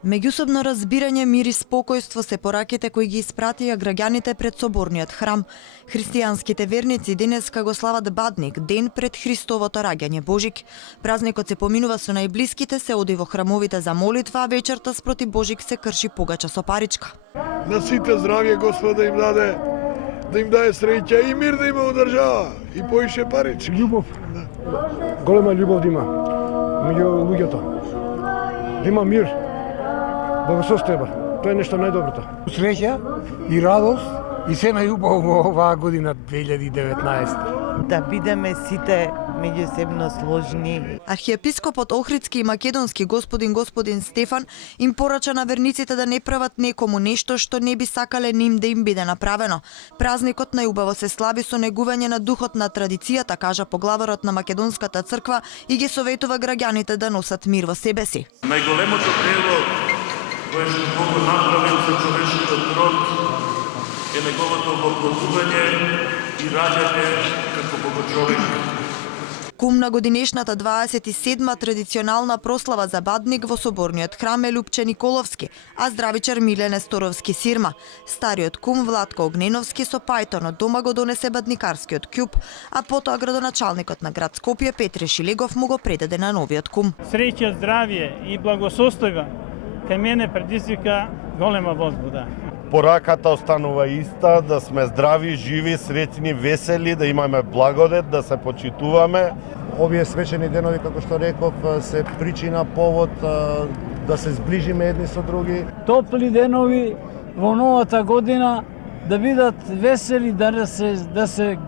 Меѓусобно разбирање, мир и спокојство се пораките кои ги испратија граѓаните пред соборниот храм. Христијанските верници денеска го слават Бадник, ден пред Христовото раѓање Божик. Празникот се поминува со најблиските, се оди во храмовите за молитва, а вечерта спроти Божик се крши погача со паричка. На сите здравје Господ да им даде среќа и мир да има одржава и поише парички. Љубов, голема љубов да има меѓу луѓето. Да има мир, благосостојба. Тоа е нешто најдоброто. Среќа и радост и се најубаво во оваа година 2019. Да бидеме сите меѓусебно сложни. Архиепископот Охридски и македонски господин Стефан им порача на верниците да не прават некому нешто што не би сакале ним да им биде направено. Празникот најубаво се слави со негување на духот на традицијата, кажа поглаварот на Македонската црква и ги советува граѓаните да носат мир во себе си. Најголемото дело кое што Бог направил за човечкиот род е неговото воплотување и раѓање како Богочовек. Кум на годинешната 27-ма традиционална прослава за Бадник во соборниот храм е Лупче Николовски, а здравичар Миле Несторовски Сирма. Стариот кум Владко Огненовски со пајтон од дома го донесе бадникарскиот ќуп, а потоа градоначалникот на град Скопје Петре Шилегов му го предаде на новиот кум. Среќа, здравје и благосостојба кај мене предизвика голема возбуда. Пораката останува иста, да сме здрави, живи, среќни, весели, да имаме благодет, да се почитуваме. Овие свечени денови, како што реков, се причина, повод да се зближиме едни со други. Топли денови во новата година да бидат весели, да се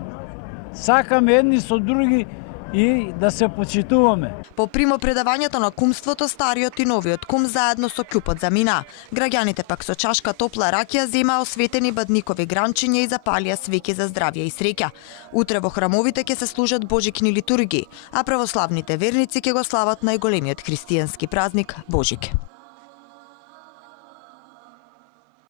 сакаме едни со други и да се почитуваме. По примопредавањето на кумството, стариот и новиот кум заедно со ќупот замина. Граѓаните пак со чашка топла ракија земаа осветени бадникови гранчиња и запалија свеќи за здравје и среќа. Утре во храмовите ќе се служат божикни литургии, а православните верници ќе го слават најголемиот христијански празник Божик.